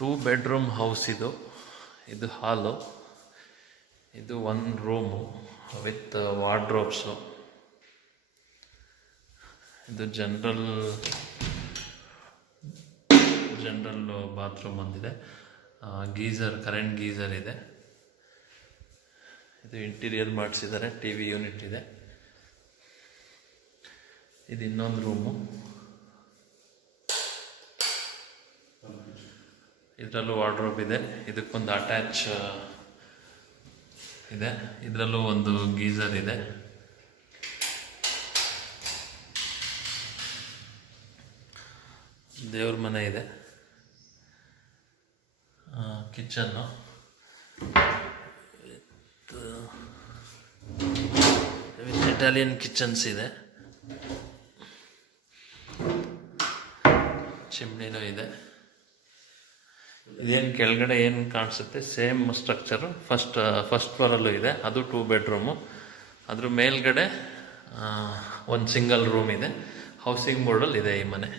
2 bedroom house ಇದು ಹಾಲು. ಇದು 1 ರೂಮು ವಿತ್ ವಾರ್ಡ್ರೋಬ್ಸು. ಇದು ಜನರಲ್ ಬಾತ್ರೂಮ್ ಒಂದಿದೆ. ಗೀಝರ್, ಕರೆಂಟ್ ಗೀಝರ್ ಇದೆ. ಇದು ಇಂಟೀರಿಯರ್ ಮಾಡಿಸಿದ್ದಾರೆ. TV ಯೂನಿಟ್ ಇದೆ. ಇದು ಇನ್ನೊಂದು ರೂಮು. ಇದರಲ್ಲೂ ವಾರ್ಡ್ರೋಬ್ ಇದೆ. ಇದಕ್ಕೊಂದು ಅಟ್ಯಾಚ್ ಇದೆ. ಇದರಲ್ಲೂ ಒಂದು ಗೀಝರ್ ಇದೆ. ದೇವ್ರ ಮನೆ ಇದೆ. ಕಿಚನ್ನು ವಿತ್ ಇಟಾಲಿಯನ್ ಕಿಚನ್ಸ್ ಇದೆ. ಚಿಮ್ನಿನೂ ಇದೆ. ಇದೇನು ಕೆಳಗಡೆ ಏನು ಕಾಣಿಸುತ್ತೆ ಸೇಮ್ ಸ್ಟ್ರಕ್ಚರು ಫಸ್ಟ್ ಫ್ಲೋರಲ್ಲೂ ಇದೆ. ಅದು 2 ಬೆಡ್ರೂಮು. ಅದ್ರ ಮೇಲ್ಗಡೆ ಒಂದು ಸಿಂಗಲ್ ರೂಮ್ ಇದೆ. ಹೌಸಿಂಗ್ ಬೋರ್ಡಲ್ಲಿ ಇದೆ ಈ ಮನೆ.